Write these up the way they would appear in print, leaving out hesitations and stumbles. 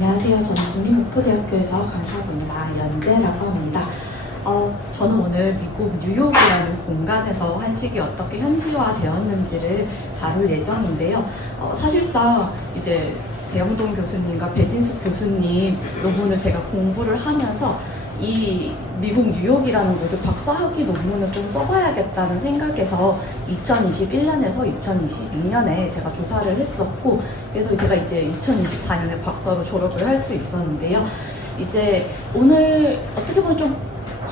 안녕하세요. 저는 국립목포대학교에서 강사하고 있는 나연재라고 합니다. 저는 오늘 미국 뉴욕이라는 공간에서 한식이 어떻게 현지화되었는지를 다룰 예정인데요. 사실상 이제 배영동 교수님과 배진숙 교수님 논문을 제가 공부를 하면서 이 미국 뉴욕이라는 곳을 박사학위 논문을 좀 써봐야겠다는 생각에서 2021년에서 2022년에 제가 조사를 했었고, 그래서 제가 이제 2024년에 박사로 졸업을 할 수 있었는데요. 이제 오늘 어떻게 보면 좀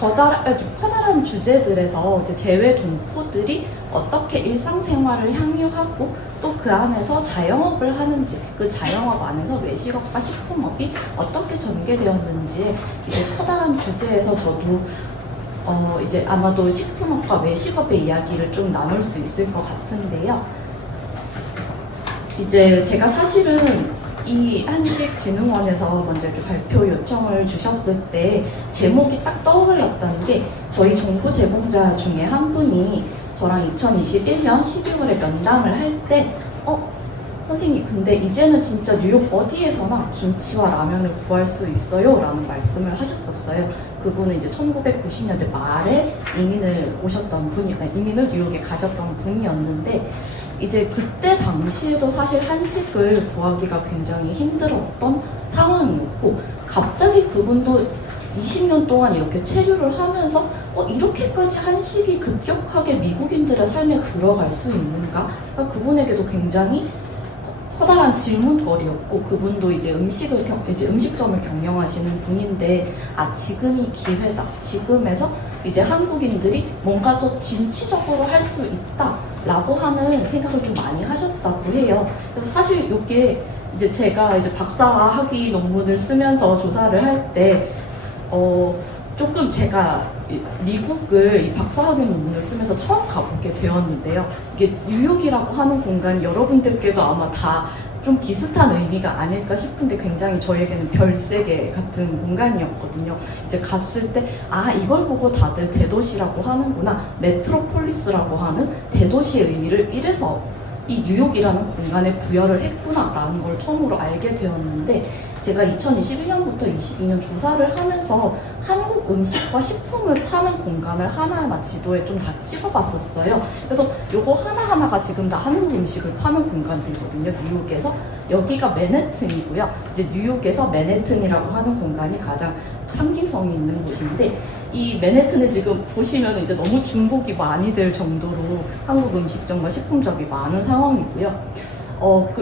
커다란 주제들에서 이제 재외 동포들이 어떻게 일상생활을 향유하고 또 그 안에서 자영업을 하는지, 그 자영업 안에서 외식업과 식품업이 어떻게 전개되었는지 이제 커다란 주제에서 저도 이제 아마도 식품업과 외식업의 이야기를 좀 나눌 수 있을 것 같은데요. 이제 제가 사실은 이 한식진흥원에서 먼저 이렇게 발표 요청을 주셨을 때 제목이 딱 떠올랐다는 게, 저희 정보 제공자 중에 한 분이 저랑 2021년 12월에 면담을 할 때 선생님, 근데 이제는 진짜 뉴욕 어디에서나 김치와 라면을 구할 수 있어요? 라는 말씀을 하셨었어요. 그분은 이제 1990년대 말에 이민을 뉴욕에 가셨던 분이었는데, 이제 그때 당시에도 사실 한식을 구하기가 굉장히 힘들었던 상황이었고, 갑자기 그분도 20년 동안 이렇게 체류를 하면서 이렇게까지 한식이 급격하게 미국인들의 삶에 들어갈 수 있는가? 그러니까 그분에게도 굉장히 커다란 질문거리였고, 그분도 이제 음식점을 경영하시는 분인데, 지금이 기회다. 지금에서 이제 한국인들이 뭔가 더 진취적으로 할 수 있다라고 하는 생각을 좀 많이 하셨다고 해요. 그래서 사실 이게 이제 제가 이제 박사학위 논문을 쓰면서 조사를 할 때, 조금 제가 미국을 이 박사학위 논문을 쓰면서 처음 가보게 되었는데요. 이게 뉴욕이라고 하는 공간이 여러분들께도 아마 다 좀 비슷한 의미가 아닐까 싶은데, 굉장히 저에게는 별세계 같은 공간이었거든요. 이제 갔을 때 이걸 보고 다들 대도시라고 하는구나, 메트로폴리스라고 하는 대도시의 의미를 이래서 이 뉴욕이라는 공간에 부여를 했구나라는 걸 처음으로 알게 되었는데, 제가 2021년부터 22년 조사를 하면서 한국 음식과 식품을 파는 공간을 하나하나 지도에 좀 다 찍어봤었어요. 그래서 요거 하나하나가 지금 다 한국 음식을 파는 공간들이거든요, 뉴욕에서. 여기가 맨해튼이고요. 이제 뉴욕에서 맨해튼이라고 하는 공간이 가장 상징성이 있는 곳인데, 이 맨해튼을 지금 보시면 이제 너무 중복이 많이 될 정도로 한국 음식점과 식품점이 많은 상황이고요.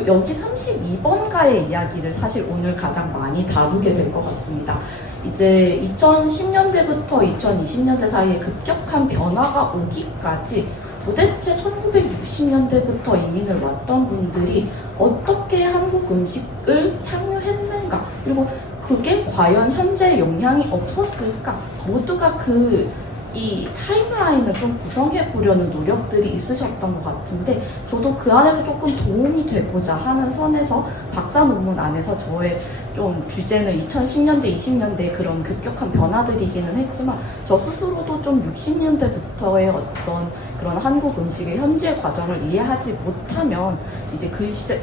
여기 32번가의 이야기를 사실 오늘 가장 많이 다루게 될 것 같습니다. 이제 2010년대부터 2020년대 사이에 급격한 변화가 오기까지 도대체 1960년대부터 이민을 왔던 분들이 어떻게 한국 음식을 향유했는가, 그리고 그게 과연 현재 영향이 없었을까, 모두가 이 타임라인을 좀 구성해 보려는 노력들이 있으셨던 것 같은데, 저도 그 안에서 조금 도움이 되고자 하는 선에서 박사 논문 안에서 저의 좀 주제는 2010년대, 20년대 그런 급격한 변화들이기는 했지만, 저 스스로도 좀 60년대부터의 어떤 그런 한국 음식의 현지의 과정을 이해하지 못하면 이제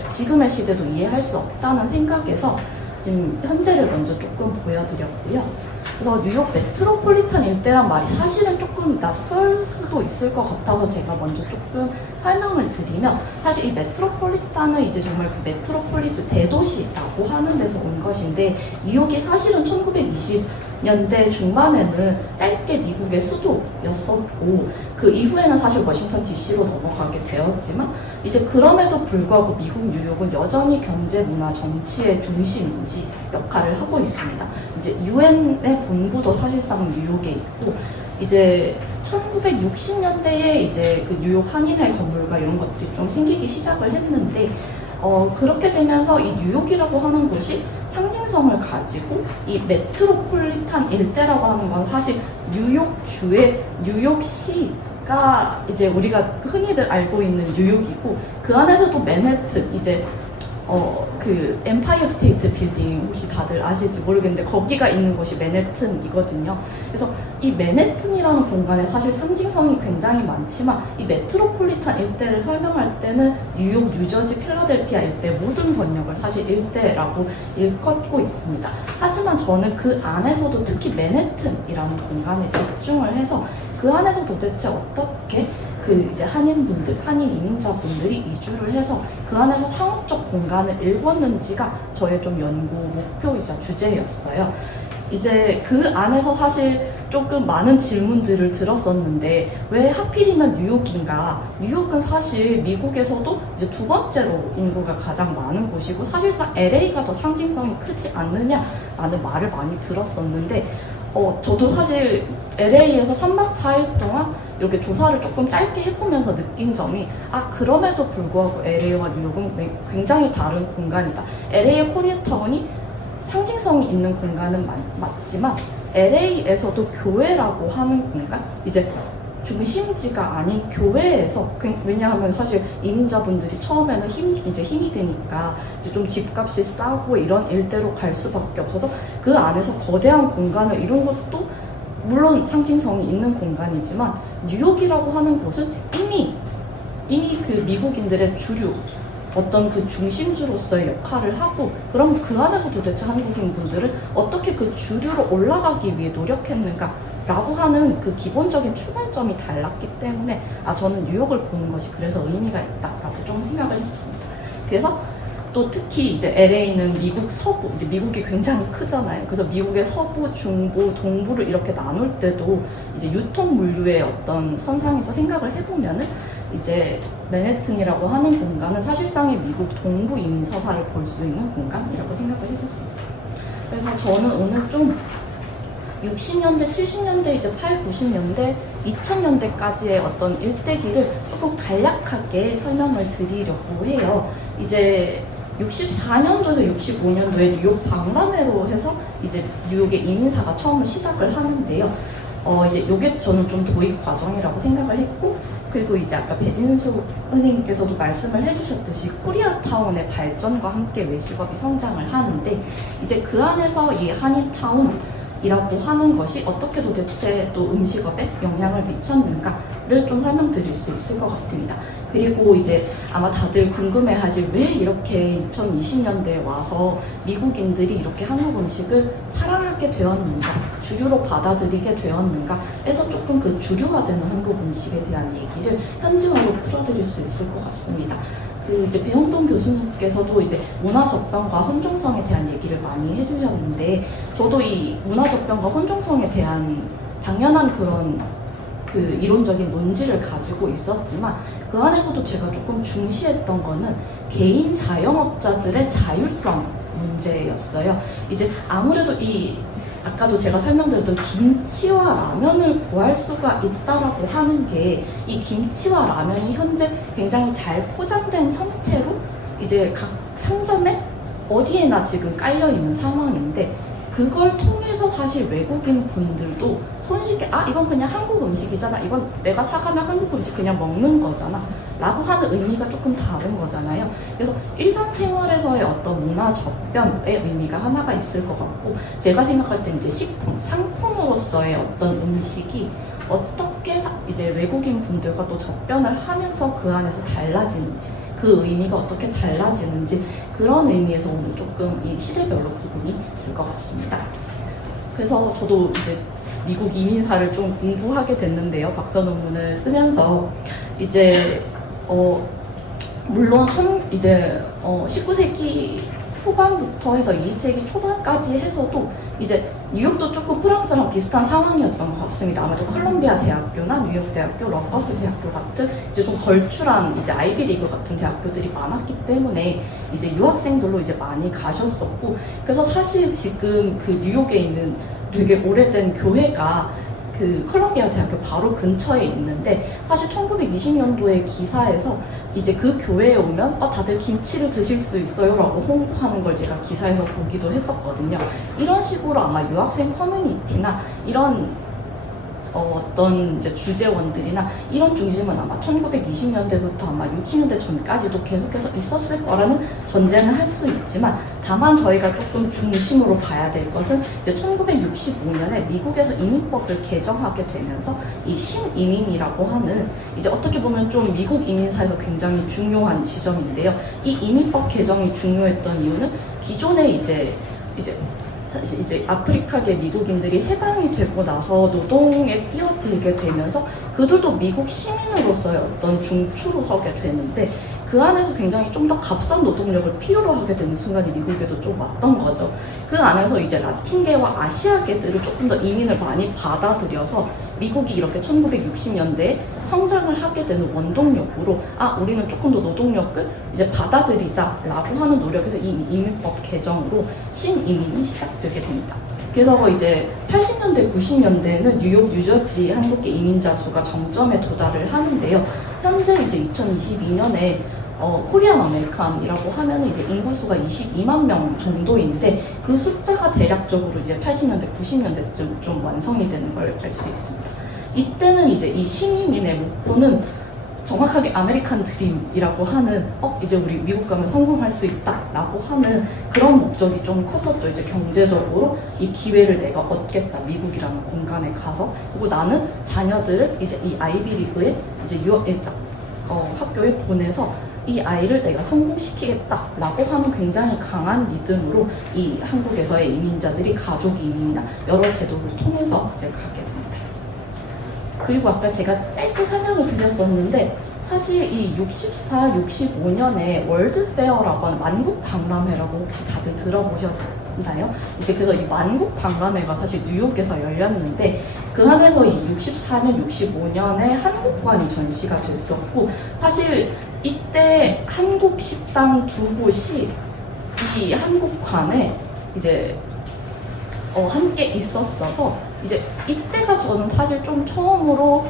지금의 시대도 이해할 수 없다는 생각에서 지금 현재를 먼저 조금 보여드렸고요. 그래서 뉴욕 메트로폴리탄 일대란 말이 사실은 조금 낯설 수도 있을 것 같아서 제가 먼저 조금 설명을 드리면, 사실 이 메트로폴리탄은 이제 정말 그 메트로폴리스 대도시라고 하는 데서 온 것인데, 뉴욕이 사실은 1920년대 중반에는 짧게 미국의 수도였었고, 그 이후에는 사실 워싱턴 DC로 넘어가게 되었지만, 이제 그럼에도 불구하고 미국 뉴욕은 여전히 경제, 문화, 정치의 중심지 역할을 하고 있습니다. 이제 유엔의 본부도 사실상 뉴욕에 있고, 이제 1960년대에 이제 그 뉴욕 한인회 건물과 이런 것들이 좀 생기기 시작을 했는데, 그렇게 되면서 이 뉴욕이라고 하는 곳이 상징성을 가지고, 이 메트로폴리탄 일대라고 하는 건 사실 뉴욕주의 뉴욕시가 이제 우리가 흔히들 알고 있는 뉴욕이고, 그 안에서도 맨해튼, 이제 그 엠파이어 스테이트 빌딩 혹시 다들 아실지 모르겠는데 거기가 있는 곳이 맨해튼이거든요. 그래서 이 맨해튼이라는 공간에 사실 상징성이 굉장히 많지만 이 메트로폴리탄 일대를 설명할 때는 뉴욕, 뉴저지, 필라델피아 일대 모든 번역을 사실 일대라고 일컫고 있습니다. 하지만 저는 그 안에서도 특히 맨해튼이라는 공간에 집중을 해서 그 안에서 도대체 어떻게 그 이제 한인분들, 한인 이민자분들이 이주를 해서 그 안에서 상업적 공간을 일궜는지가 저의 좀 연구 목표이자 주제였어요. 이제 그 안에서 사실 조금 많은 질문들을 들었었는데 왜 하필이면 뉴욕인가? 뉴욕은 사실 미국에서도 이제 두 번째로 인구가 가장 많은 곳이고 사실상 LA가 더 상징성이 크지 않느냐라는 말을 많이 들었었는데 저도 사실 LA에서 3박 4일 동안 이렇게 조사를 조금 짧게 해보면서 느낀 점이 그럼에도 불구하고 LA와 뉴욕은 굉장히 다른 공간이다. LA의 코리아타운이 상징성이 있는 공간은 맞지만 LA에서도 교회라고 하는 공간, 이제 중심지가 아닌 교회에서, 왜냐하면 사실 이민자분들이 처음에는 힘이 되니까 이제 좀 집값이 싸고 이런 일대로 갈 수밖에 없어서 그 안에서 거대한 공간을 이룬 것도 물론 상징성이 있는 공간이지만 뉴욕이라고 하는 곳은 이미 그 미국인들의 주류, 어떤 그 중심주로서의 역할을 하고, 그럼 그 안에서 도대체 한국인 분들은 어떻게 그 주류로 올라가기 위해 노력했는가 라고 하는 그 기본적인 출발점이 달랐기 때문에 저는 뉴욕을 보는 것이 그래서 의미가 있다라고 좀 생각을 했었습니다. 그래서 또 특히 이제 LA는 미국 서부, 이제 미국이 굉장히 크잖아요. 그래서 미국의 서부, 중부, 동부를 이렇게 나눌 때도 이제 유통 물류의 어떤 선상에서 생각을 해보면은 이제 맨해튼이라고 하는 공간은 사실상의 미국 동부 이민 서사를 볼 수 있는 공간이라고 생각을 했었습니다. 그래서 저는 오늘 좀 60년대, 70년대, 이제 8, 90년대, 2000년대까지의 어떤 일대기를 조금 간략하게 설명을 드리려고 해요. 이제 64년도에서 65년도에 뉴욕 박람회로 해서 이제 뉴욕의 이민사가 처음 시작을 하는데요. 이제 요게 저는 좀 도입 과정이라고 생각을 했고, 그리고 이제 아까 배진수 선생님께서도 말씀을 해주셨듯이 코리아타운의 발전과 함께 외식업이 성장을 하는데, 이제 그 안에서 이 한인타운이라고 하는 것이 어떻게 도대체 또 음식업에 영향을 미쳤는가를 좀 설명드릴 수 있을 것 같습니다. 그리고 이제 아마 다들 궁금해하실 왜 이렇게 2020년대에 와서 미국인들이 이렇게 한국 음식을 사랑하게 되었는가, 주류로 받아들이게 되었는가 해서 조금 그 주류가 되는 한국 음식에 대한 얘기를 현지화로 풀어드릴 수 있을 것 같습니다. 그 이제 배용동 교수님께서도 이제 문화접변과 혼종성에 대한 얘기를 많이 해주셨는데, 저도 이 문화접변과 혼종성에 대한 당연한 그런 그 이론적인 논지를 가지고 있었지만 그 안에서도 제가 조금 중시했던 거는 개인 자영업자들의 자율성 문제였어요. 이제 아무래도 아까도 제가 설명드렸던 김치와 라면을 구할 수가 있다라고 하는 게, 이 김치와 라면이 현재 굉장히 잘 포장된 형태로 이제 각 상점에 어디에나 지금 깔려 있는 상황인데, 그걸 통해서 사실 외국인 분들도 손쉽게 이건 그냥 한국 음식이잖아, 이건 내가 사가면 한국 음식 그냥 먹는 거잖아 라고 하는 의미가 조금 다른 거잖아요. 그래서 일상생활에서의 어떤 문화 접변의 의미가 하나가 있을 것 같고, 제가 생각할 때 이제 식품, 상품으로서의 어떤 음식이 어떻게 이제 외국인 분들과 또 접변을 하면서 그 안에서 달라지는지, 그 의미가 어떻게 달라지는지, 그런 의미에서 오늘 조금 이 시대별로 구분이 될 것 같습니다. 그래서 저도 이제 미국 이민사를 좀 공부하게 됐는데요. 박사 논문을 쓰면서 이제 물론 19세기 후반부터 해서 20세기 초반까지 해서도 이제 뉴욕도 조금 프랑스랑 비슷한 상황이었던 것 같습니다. 아무래도 컬럼비아 대학교나 뉴욕 대학교, 러커스 대학교 같은 이제 좀 걸출한 이제 아이비리그 같은 대학교들이 많았기 때문에 이제 유학생들로 이제 많이 가셨었고, 그래서 사실 지금 그 뉴욕에 있는 되게 오래된 교회가 그 컬럼비아 대학교 바로 근처에 있는데, 사실 1920년도에 기사에서 이제 그 교회에 오면 다들 김치를 드실 수 있어요 라고 홍보하는 걸 제가 기사에서 보기도 했었거든요. 이런 식으로 아마 유학생 커뮤니티나 이런 어떤 이제 주재원들이나 이런 중심은 아마 1920년대부터 아마 60년대 전까지도 계속해서 있었을 거라는 전제는 할 수 있지만, 다만 저희가 조금 중심으로 봐야 될 것은 이제 1965년에 미국에서 이민법을 개정하게 되면서 이 신이민이라고 하는, 이제 어떻게 보면 좀 미국 이민사에서 굉장히 중요한 지점인데요. 이 이민법 개정이 중요했던 이유는 기존에 이제 사실 이제 아프리카계 미국인들이 해방이 되고 나서 노동에 뛰어들게 되면서 그들도 미국 시민으로서의 어떤 중추로 서게 되는데, 그 안에서 굉장히 좀 더 값싼 노동력을 필요로 하게 되는 순간이 미국에도 좀 왔던 거죠. 그 안에서 이제 라틴계와 아시아계들을 조금 더 이민을 많이 받아들여서 미국이 이렇게 1960년대에 성장을 하게 되는 원동력으로, 우리는 조금 더 노동력을 이제 받아들이자라고 하는 노력에서 이 이민법 개정으로 신이민이 시작되게 됩니다. 그래서 이제 80년대, 90년대에는 뉴욕, 뉴저지 한국계 이민자 수가 정점에 도달을 하는데요. 현재 이제 2022년에 코리안 아메리칸이라고 하면 이제 인구수가 22만 명 정도인데, 그 숫자가 대략적으로 이제 80년대, 90년대쯤 좀 완성이 되는 걸 알 수 있습니다. 이때는 이제 이 신이민의 목표는 정확하게 아메리칸 드림이라고 하는, 이제 우리 미국 가면 성공할 수 있다라고 하는 그런 목적이 좀 컸었죠. 이제 경제적으로 이 기회를 내가 얻겠다, 미국이라는 공간에 가서. 그리고 나는 자녀들을 이제 이 아이비리그에 이제 학교에 보내서 이 아이를 내가 성공시키겠다라고 하는 굉장히 강한 믿음으로 이 한국에서의 이민자들이 가족 이민이나 여러 제도를 통해서 이제 가게 됩니다. 그리고 아까 제가 짧게 설명을 드렸었는데, 사실 이 64, 65년에 월드페어라고 하는 만국박람회라고 혹시 다들 들어보셨나요? 이제 그래서 이 만국박람회가 사실 뉴욕에서 열렸는데, 그 안에서 이 64년, 65년에 한국관이 전시가 됐었고, 사실 이때 한국 식당 두 곳이 이 한국관에 이제 함께 있었어서, 이제 이때가 저는 사실 좀 처음으로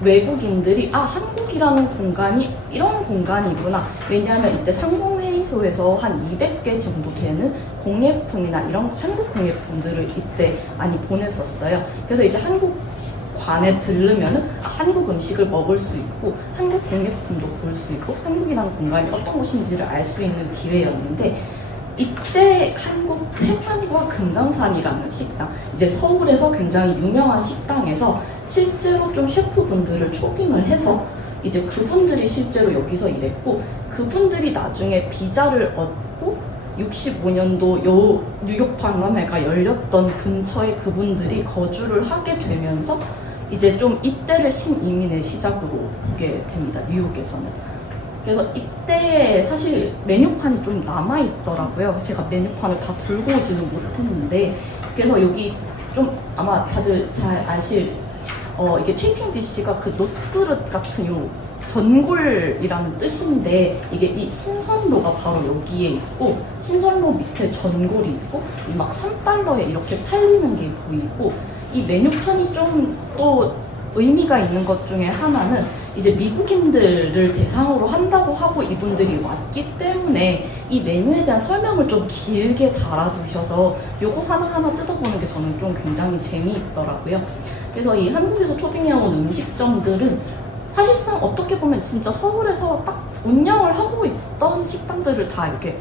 외국인들이 한국이라는 공간이 이런 공간이구나. 왜냐하면 이때 상공회의소에서 한 200개 정도 되는 공예품이나 이런 한국 공예품들을 이때 많이 보냈었어요. 그래서 이제 한국관에 들르면은 한국 음식을 먹을 수 있고, 한국 공예품도 볼 수 있고, 한국이라는 공간이 어떤 곳인지를 알 수 있는 기회였는데, 이때 한국 태관과 금강산이라는 식당, 이제 서울에서 굉장히 유명한 식당에서 실제로 좀 셰프분들을 초빙을 해서 이제 그분들이 실제로 여기서 일했고, 그분들이 나중에 비자를 얻고 65년도 뉴욕 박람회가 열렸던 근처에 그분들이 거주를 하게 되면서 이제 좀 이때를 신이민의 시작으로 보게 됩니다, 뉴욕에서는. 그래서 이때 사실 메뉴판이 좀 남아있더라고요. 제가 메뉴판을 다 들고 오지는 못했는데, 그래서 여기 좀 아마 다들 잘 아실 이게 튀김 디시가 그 놋그릇 같은 요 전골이라는 뜻인데, 이게 이 신선로가 바로 여기에 있고, 신선로 밑에 전골이 있고, 이 막 3달러에 이렇게 팔리는 게 보이고, 이 메뉴판이 좀 또 의미가 있는 것 중에 하나는 이제 미국인들을 대상으로 한다고 하고 이분들이 왔기 때문에 이 메뉴에 대한 설명을 좀 길게 달아두셔서 요거 하나하나 뜯어보는 게 저는 좀 굉장히 재미있더라고요. 그래서 이 한국에서 초빙해온 음식점들은 사실상 어떻게 보면 진짜 서울에서 딱 운영을 하고 있던 식당들을 다 이렇게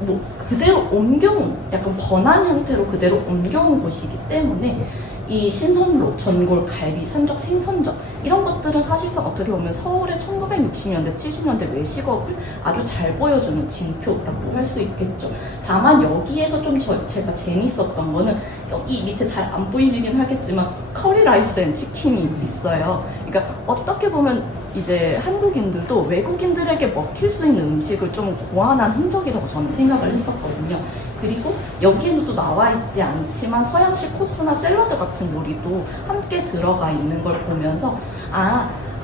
뭐 그대로 옮겨온, 약간 번안 형태로 그대로 옮겨온 곳이기 때문에 이 신선로, 전골, 갈비, 산적, 생선전 이런 것들은 사실상 어떻게 보면 서울의 1960년대, 70년대 외식업을 아주 잘 보여주는 징표라고 할 수 있겠죠. 다만 여기에서 좀 제가 재밌었던 거는 여기 밑에 잘 안 보이시긴 하겠지만 커리 라이스 앤 치킨이 있어요. 그러니까 어떻게 보면 이제 한국인들도 외국인들에게 먹힐 수 있는 음식을 좀 고안한 흔적이라고 저는 생각을 했었거든요. 그리고 여기에는 또 나와 있지 않지만 서양식 코스나 샐러드 같은 요리도 함께 들어가 있는 걸 보면서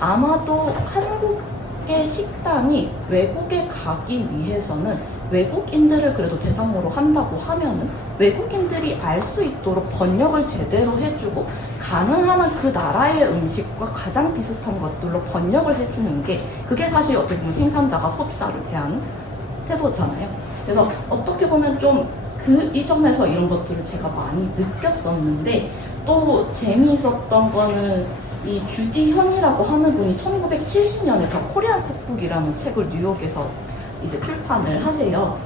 아마도 한국의 식당이 외국에 가기 위해서는 외국인들을 그래도 대상으로 한다고 하면은 외국인들이 알 수 있도록 번역을 제대로 해주고 가능한 한 그 나라의 음식과 가장 비슷한 것들로 번역을 해주는 게, 그게 사실 어떻게 보면 생산자가 소비자를 대하는 태도잖아요. 그래서 어떻게 보면 좀 그 이점에서 이런 것들을 제가 많이 느꼈었는데, 또 재미있었던 거는 이 주디 현이라고 하는 분이 1970년에 더 코리안 쿡북이라는 책을 뉴욕에서 이제 출판을 하세요.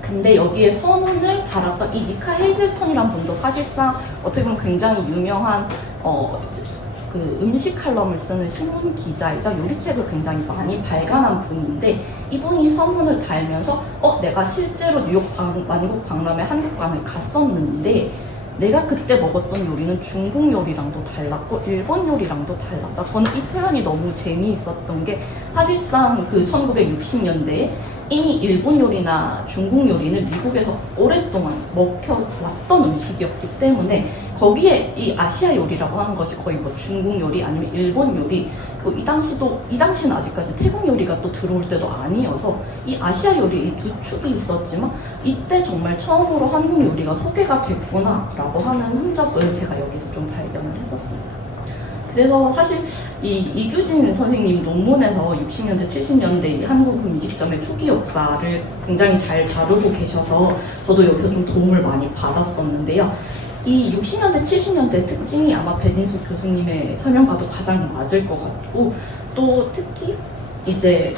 근데 여기에 서문을 달았던 이 니카 헤이즐턴이란 분도 사실상 어떻게 보면 굉장히 유명한 그 음식 칼럼을 쓰는 신문 기자이자 요리책을 굉장히 많이 발간한 분인데, 이분이 서문을 달면서 내가 실제로 뉴욕 만국 박람회 한국관을 갔었는데 내가 그때 먹었던 요리는 중국 요리랑도 달랐고 일본 요리랑도 달랐다. 저는 이 표현이 너무 재미있었던 게, 사실상 그 1960년대에 이미 일본 요리나 중국 요리는 미국에서 오랫동안 먹혀왔던 음식이었기 때문에 거기에 이 아시아 요리라고 하는 것이 거의 뭐 중국 요리 아니면 일본 요리, 이 당시는 아직까지 태국 요리가 또 들어올 때도 아니어서 이 아시아 요리 이 두 축이 있었지만 이때 정말 처음으로 한국 요리가 소개가 됐구나라고 하는 흔적을 제가 여기서 좀 발견을 했었습니다. 그래서 사실 이 이규진 선생님 논문에서 60년대, 70년대 한국 음식점의 초기 역사를 굉장히 잘 다루고 계셔서 저도 여기서 좀 도움을 많이 받았었는데요. 이 60년대, 70년대 특징이 아마 배진수 교수님의 설명과도 가장 맞을 것 같고, 또 특히 이제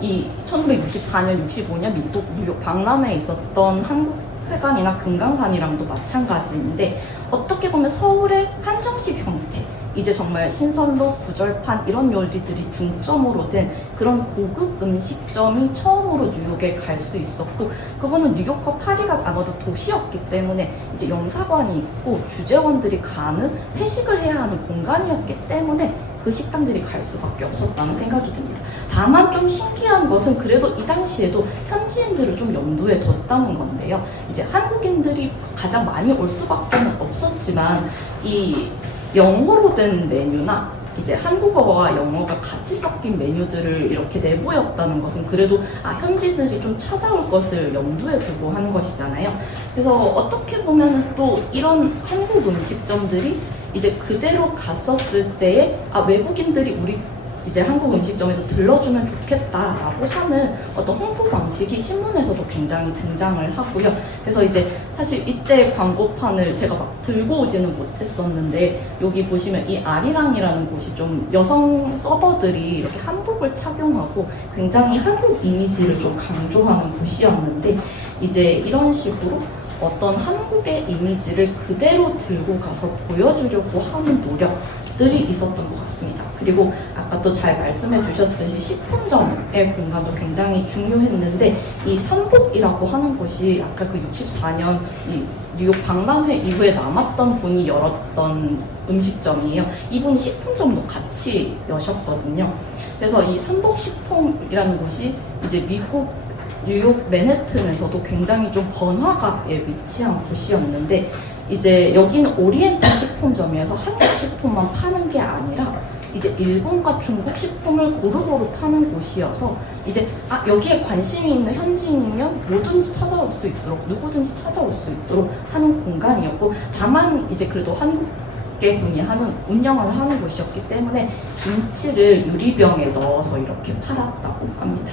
이 1964년, 65년 뉴욕 박람회에 있었던 한국회관이나 금강산이랑도 마찬가지인데, 어떻게 보면 서울의 한정식 형태, 이제 정말 신선로, 구절판 이런 요리들이 중점으로 된 그런 고급 음식점이 처음으로 뉴욕에 갈 수 있었고, 그거는 뉴욕과 파리가 아마도 도시였기 때문에 이제 영사관이 있고 주재원들이 가는 회식을 해야 하는 공간이었기 때문에 그 식당들이 갈 수밖에 없었다는 생각이 듭니다. 다만 좀 신기한 것은 그래도 이 당시에도 현지인들을 좀 염두에 뒀다는 건데요. 이제 한국인들이 가장 많이 올 수밖에 없었지만 이 영어로 된 메뉴나 이제 한국어와 영어가 같이 섞인 메뉴들을 이렇게 내보였다는 것은 그래도 현지들이 좀 찾아올 것을 염두에 두고 하는 것이잖아요. 그래서 어떻게 보면 또 이런 한국 음식점들이 이제 그대로 갔었을 때에 외국인들이 우리 이제 한국 음식점에도 들러주면 좋겠다라고 하는 어떤 홍보 방식이 신문에서도 굉장히 등장을 하고요. 그래서 이제 사실 이때 광고판을 제가 막 들고 오지는 못했었는데, 여기 보시면 이 아리랑이라는 곳이 좀 여성 서버들이 이렇게 한복을 착용하고 굉장히 한국 이미지를 좀 강조하는 곳이었는데, 이제 이런 식으로 어떤 한국의 이미지를 그대로 들고 가서 보여주려고 하는 노력들이 있었던 것 같습니다. 그리고 아까 또 잘 말씀해 주셨듯이 식품점의 공간도 굉장히 중요했는데, 이 삼복이라고 하는 곳이 아까 그 64년 이 뉴욕 박람회 이후에 남았던 분이 열었던 음식점이에요. 이분이 식품점도 같이 여셨거든요. 그래서 이 삼복식품이라는 곳이 이제 미국 뉴욕 맨해튼에서도 굉장히 좀 번화가에 위치한 곳이었는데, 이제 여기는 오리엔탈 식품점이어서 한국 식품만 파는 게 아니라 이제 일본과 중국 식품을 고루고루 파는 곳이어서 이제 여기에 관심이 있는 현지인이면 뭐든지 찾아올 수 있도록, 누구든지 찾아올 수 있도록 하는 공간이었고, 다만 이제 그래도 한국계 분이 운영을 하는 곳이었기 때문에 김치를 유리병에 넣어서 이렇게 팔았다고 합니다.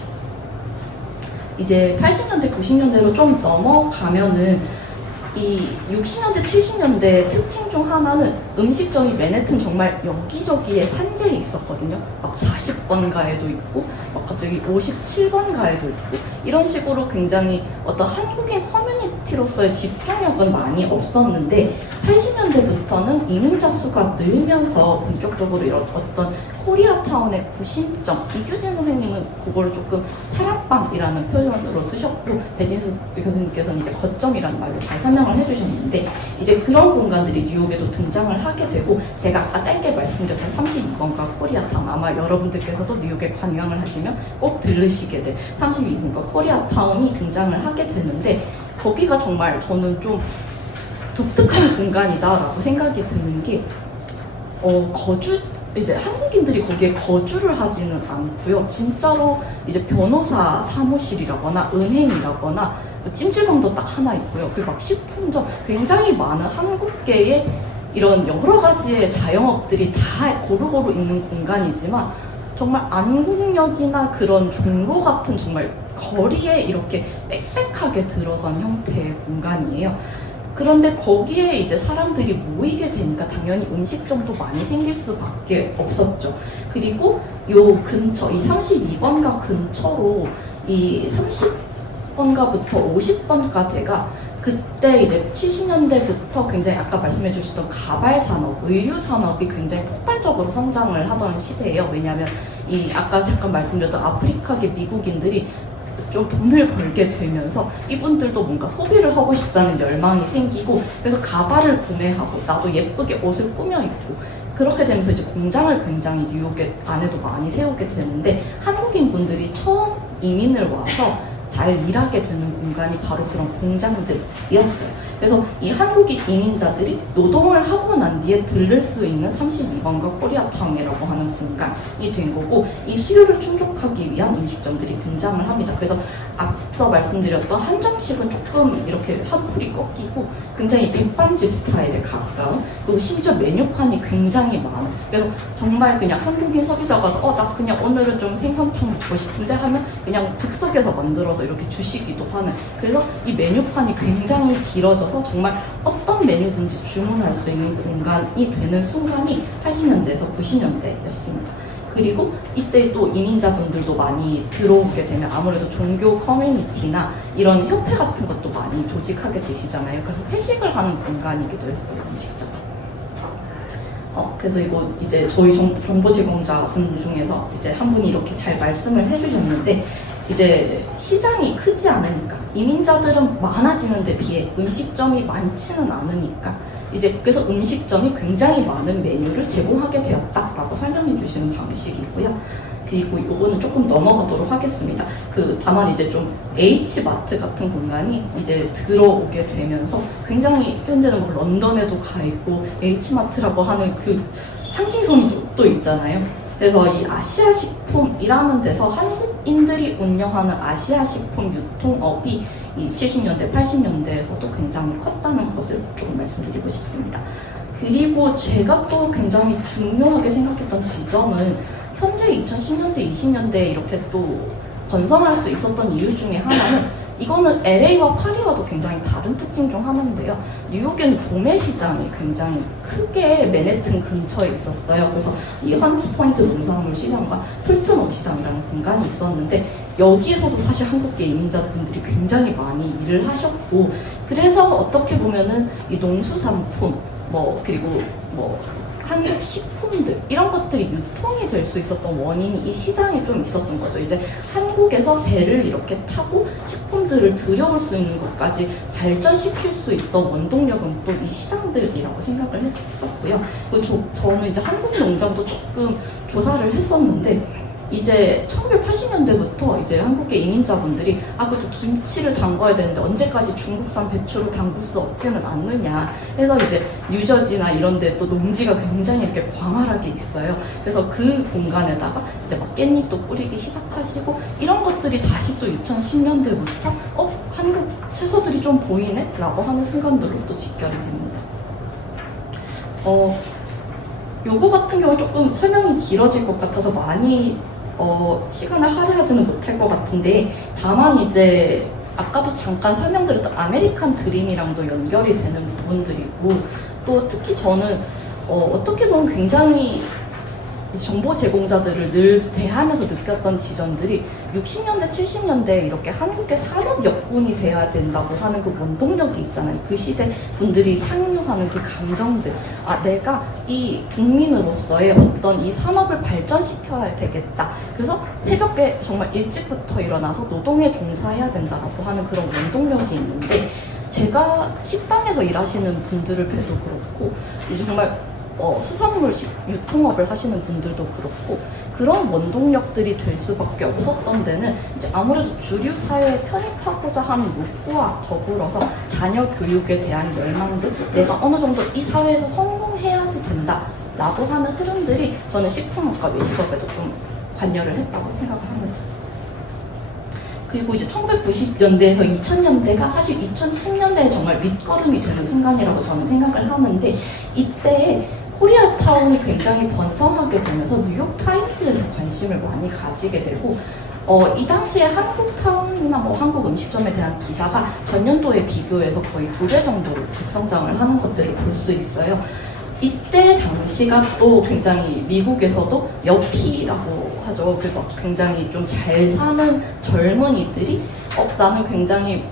이제 80년대, 90년대로 좀 넘어가면은 이 60년대, 70년대 특징 중 하나는 음식점이 맨해튼 정말 여기저기에 산재에 있었거든요. 막 40번가에도 있고, 막 갑자기 57번가에도 있고, 이런 식으로 굉장히 어떤 한국인 커뮤니티로서의 집중력은 많이 없었는데, 80년대부터는 이민자 수가 늘면서 본격적으로 이런 어떤 코리아타운의 구심점, 이규진 선생님은 그걸 조금 사랑방이라는 표현으로 쓰셨고, 배진수 교수님께서는 이제 거점이라는 말로 잘 설명을 해주셨는데, 이제 그런 공간들이 뉴욕에도 등장을 하게 되고, 제가 아까 짧게 말씀드렸던 32번가 코리아타운, 아마 여러분들께서도 뉴욕에 관광을 하시면 꼭 들르시게 될 32번가 코리아타운이 등장을 하게 되는데, 거기가 정말 저는 좀 독특한 공간이다라고 생각이 드는 게, 이제 한국인들이 거기에 거주를 하지는 않고요. 진짜로 이제 변호사 사무실이라거나 은행이라거나 찜질방도 딱 하나 있고요. 그리고 막 식품점, 굉장히 많은 한국계의 이런 여러 가지의 자영업들이 다 고루고루 있는 공간이지만, 정말 안국역이나 그런 종로 같은 정말 거리에 이렇게 빽빽하게 들어선 형태의 공간이에요. 그런데 거기에 이제 사람들이 모이게 되니까 당연히 음식점도 많이 생길 수밖에 없었죠. 그리고 요 근처, 이 32번가 근처로 이 30번가부터 50번가대가 그때 이제 70년대부터 굉장히 아까 말씀해 주셨던 가발 산업, 의류 산업이 굉장히 폭발적으로 성장을 하던 시대예요. 왜냐하면 이 아까 잠깐 말씀드렸던 아프리카계 미국인들이 좀 돈을 벌게 되면서 이분들도 뭔가 소비를 하고 싶다는 열망이 생기고, 그래서 가발을 구매하고 나도 예쁘게 옷을 꾸며 입고, 그렇게 되면서 이제 공장을 굉장히 뉴욕에 안에도 많이 세우게 되는데, 한국인 분들이 처음 이민을 와서 잘 일하게 되는 공간이 바로 그런 공장들이었어요. 그래서 이 한국인 이민자들이 노동을 하고 난 뒤에 들를 수 있는 32번가 코리아타운이라고 하는 공간이 된 거고, 이 수요를 충족하기 위한 음식점들이 등장을 합니다. 그래서 앞서 말씀드렸던 한정식은 조금 이렇게 한풀이 꺾이고 굉장히 백반집 스타일에 가까운, 그리고 심지어 메뉴판이 굉장히 많아요. 그래서 정말 그냥 한국인 소비자가 가서 나 그냥 오늘은 좀 생선탕 먹고 싶은데 하면 그냥 즉석에서 만들어서 이렇게 주시기도 하는, 그래서 이 메뉴판이 굉장히 길어져서 정말 어떤 메뉴든지 주문할 수 있는 공간이 되는 순간이 80년대에서 90년대였습니다. 그리고 이때 또 이민자분들도 많이 들어오게 되면 아무래도 종교 커뮤니티나 이런 협회 같은 것도 많이 조직하게 되시잖아요. 그래서 회식을 하는 공간이기도 했어요, 음식점. 그래서 이거 이제 저희 정보 제공자 분 중에서 이제 한 분이 이렇게 잘 말씀을 해주셨는데, 이제 시장이 크지 않으니까, 이민자들은 많아지는 데 비해 음식점이 많지는 않으니까 이제 그래서 음식점이 굉장히 많은 메뉴를 제공하게 되었다라고 설명해 주시는 방식이고요. 그리고 이거는 조금 넘어가도록 하겠습니다. 다만 이제 좀 H마트 같은 공간이 이제 들어오게 되면서 굉장히 현재는 뭐 런던에도 가 있고 H마트라고 하는 그 상징성이 또 있잖아요. 그래서 이 아시아 식품이라는 데서 한국인들이 운영하는 아시아 식품 유통업이 이 70년대, 80년대에서도 굉장히 컸다는 것을 조금 말씀드리고 싶습니다. 그리고 제가 또 굉장히 중요하게 생각했던 지점은 현재 2010년대, 20년대에 이렇게 또 번성할 수 있었던 이유 중에 하나는, 이거는 LA와 파리와도 굉장히 다른 특징 중 하나인데요. 뉴욕에는 도매 시장이 굉장히 크게 맨해튼 근처에 있었어요. 그래서 이 헌츠포인트 농산물 시장과 풀트너 시장이라는 공간이 있었는데, 여기에서도 사실 한국계 이민자분들이 굉장히 많이 일을 하셨고, 그래서 어떻게 보면은 이 농수산품, 그리고 한국 식품들 이런 것들이 유통이 될 수 있었던 원인이 이 시장에 좀 있었던 거죠. 이제 한국에서 배를 이렇게 타고 식품들을 들여올 수 있는 것까지 발전시킬 수 있던 원동력은 또 이 시장들이라고 생각을 했었고요. 그리고 저는 이제 한국 농장도 조금 조사를 했었는데, 이제 1980년대부터 이제 한국의 이민자분들이 그래도 김치를 담궈야 되는데 언제까지 중국산 배추를 담글 수 없지는 않느냐 해서 이제 뉴저지나 이런 데 또 농지가 굉장히 이렇게 광활하게 있어요. 그래서 그 공간에다가 이제 막 깻잎도 뿌리기 시작하시고, 이런 것들이 다시 또 2010년대부터 한국 채소들이 좀 보이네? 라고 하는 순간들로 또 직결이 됩니다. 요거 같은 경우는 조금 설명이 길어질 것 같아서 많이 시간을 할애하지는 못할 것 같은데, 다만 이제 아까도 잠깐 설명드렸던 아메리칸 드림이랑도 연결이 되는 부분들이고, 또 특히 저는 어떻게 보면 굉장히 정보 제공자들을 늘 대하면서 느꼈던 지점들이 60년대, 70년대에 이렇게 한국의 산업 여군이 돼야 된다고 하는 그 원동력이 있잖아요. 그 시대 분들이 향유하는 그 감정들. 내가 이 국민으로서의 어떤 이 산업을 발전시켜야 되겠다. 그래서 새벽에 정말 일찍부터 일어나서 노동에 종사해야 된다라고 하는 그런 원동력이 있는데, 제가 식당에서 일하시는 분들을 뵈도 그렇고, 이제 정말 수산물 유통업을 하시는 분들도 그렇고, 그런 원동력들이 될 수밖에 없었던 데는 이제 아무래도 주류 사회에 편입하고자 하는 욕구와 더불어서 자녀 교육에 대한 열망들, 내가 어느 정도 이 사회에서 성공해야지 된다라고 하는 흐름들이 저는 식품업과 외식업에도 좀 관여를 했다고 생각을 합니다. 그리고 이제 1990년대에서 2000년대가 사실 2010년대에 정말 밑거름이 되는 순간이라고 저는 생각을 하는데, 이때 코리아타운이 굉장히 번성하게 되면서 뉴욕타임즈에서 관심을 많이 가지게 되고, 이 당시에 한국타운이나 뭐 한국 음식점에 대한 기사가 전년도에 비교해서 거의 2배 정도로 급성장을 하는 것들을 볼 수 있어요. 이때 당시가 또 굉장히 미국에서도 여피라고 하죠. 그 막 굉장히 좀 잘 사는 젊은이들이 나는 굉장히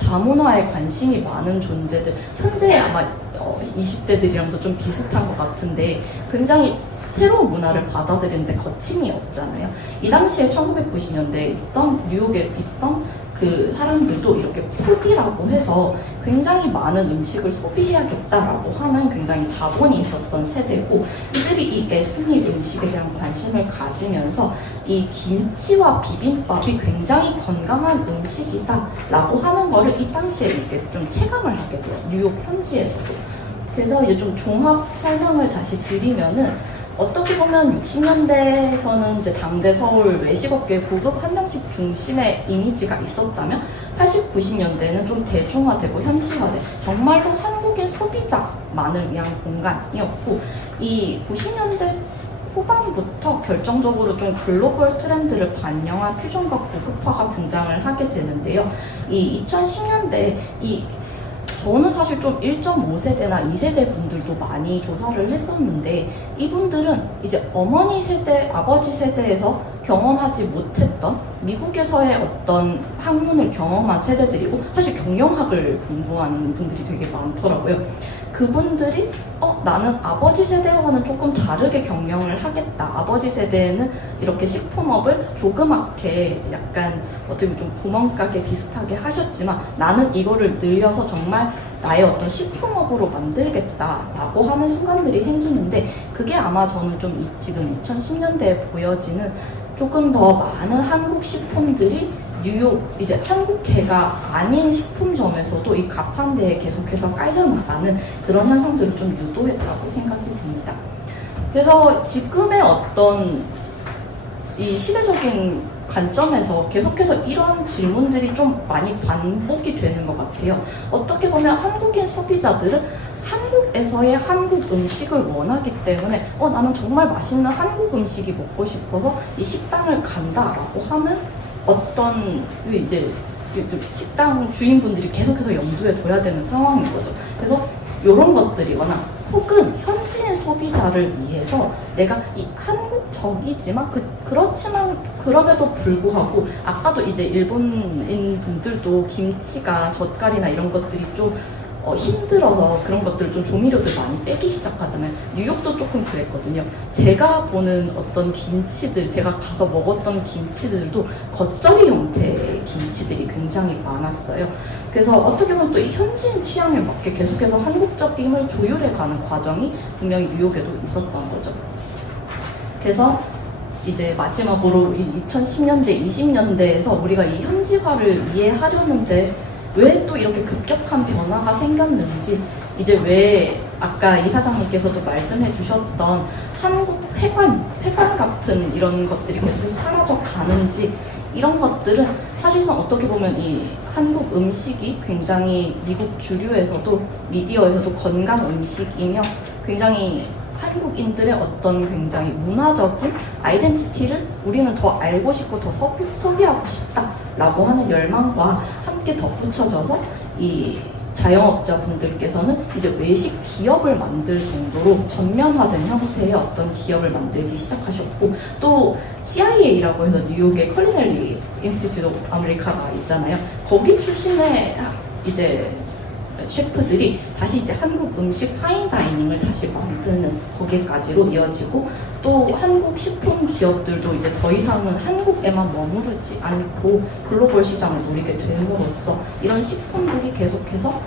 다문화에 관심이 많은 존재들, 현재 아마 20대들이랑도 좀 비슷한 것 같은데 굉장히 새로운 문화를 받아들이는데 거침이 없잖아요. 이 당시에 1990년대에 있던 뉴욕에 있던 그 사람들도 이렇게 푸디라고 해서 굉장히 많은 음식을 소비해야겠다라고 하는 굉장히 자본이 있었던 세대고, 이들이 이 에스닉 음식에 대한 관심을 가지면서 이 김치와 비빔밥이 굉장히 건강한 음식이다라고 하는 거를 이 당시에 이렇게 좀 체감을 하게 돼요. 뉴욕 현지에서도. 그래서 이제 좀 종합 설명을 다시 드리면은, 어떻게 보면 60년대에서는 이제 당대 서울 외식업계 고급 한정식 중심의 이미지가 있었다면 80, 90년대는 좀 대중화되고 현지화돼 정말로 한국의 소비자만을 위한 공간이었고, 이 90년대 후반부터 결정적으로 좀 글로벌 트렌드를 반영한 퓨전과 고급화가 등장을 하게 되는데요. 이 2010년대 저는 사실 좀 1.5세대나 2세대 분들도 많이 조사를 했었는데, 이분들은 이제 어머니 세대, 아버지 세대에서 경험하지 못했던 미국에서의 어떤 학문을 경험한 세대들이고, 사실 경영학을 공부한 분들이 되게 많더라고요. 그분들이 나는 아버지 세대와는 조금 다르게 경영을 하겠다. 아버지 세대에는 이렇게 식품업을 조그맣게 약간 어떻게 보면 좀 구멍가게 비슷하게 하셨지만, 나는 이거를 늘려서 정말 나의 어떤 식품업으로 만들겠다라고 하는 순간들이 생기는데, 그게 아마 저는 좀 지금 2010년대에 보여지는 조금 더 많은 한국 식품들이 뉴욕, 이제 한국계가 아닌 식품점에서도 이 가판대에 계속해서 깔려나가는 그런 현상들을 좀 유도했다고 생각이 듭니다. 그래서 지금의 어떤 이 시대적인 관점에서 계속해서 이런 질문들이 좀 많이 반복이 되는 것 같아요. 어떻게 보면 한국인 소비자들은 한국에서의 한국 음식을 원하기 때문에 나는 정말 맛있는 한국 음식이 먹고 싶어서 이 식당을 간다라고 하는 어떤 이제 식당 주인분들이 계속해서 염두에 둬야 되는 상황인 거죠. 그래서 이런 것들이거나 혹은 현지인 소비자를 위해서 내가 이 한국적이지만 그렇지만 그럼에도 불구하고, 아까도 이제 일본인 분들도 김치가 젓갈이나 이런 것들이 좀 힘들어서 그런 것들 좀 조미료들 많이 빼기 시작하잖아요. 뉴욕도 조금 그랬거든요. 제가 보는 어떤 김치들, 제가 가서 먹었던 김치들도 겉절이 형태의 김치들이 굉장히 많았어요. 그래서 어떻게 보면 또 이 현지인 취향에 맞게 계속해서 한국적임을 조율해가는 과정이 분명히 뉴욕에도 있었던 거죠. 그래서 이제 마지막으로 이 2010년대, 20년대에서 우리가 이 현지화를 이해하려는데 왜 또 이렇게 급격한 변화가 생겼는지, 이제 왜 아까 이사장님께서도 말씀해 주셨던 한국 회관 같은 이런 것들이 계속해서 사라져 가는지, 이런 것들은 사실상 어떻게 보면 이 한국 음식이 굉장히 미국 주류에서도 미디어에서도 건강 음식이며 굉장히 한국인들의 어떤 굉장히 문화적인 아이덴티티를 우리는 더 알고 싶고 더 소비하고 싶다라고 하는 열망과 함께 덧붙여져서 이 자영업자 분들께서는 이제 외식 기업을 만들 정도로 전면화된 형태의 어떤 기업을 만들기 시작하셨고, 또 CIA라고 해서 뉴욕의 컬리너리 인스티튜트 오브 아메리카가 있잖아요. 거기 출신의 이제 셰프들이 다시 이제 한국 음식 파인다이닝을 다시 만드는 거기까지로 이어지고, 또 한국 식품 기업들도 이제 더 이상은 한국에만 머무르지 않고 글로벌 시장을 노리게 됨으로써 이런 식품들이 계속해서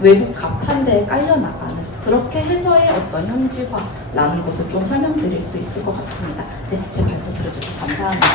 외국 가판대에 깔려나가는, 그렇게 해서의 어떤 현지화라는 것을 좀 설명드릴 수 있을 것 같습니다. 네, 제 발표 들어주셔서 감사합니다.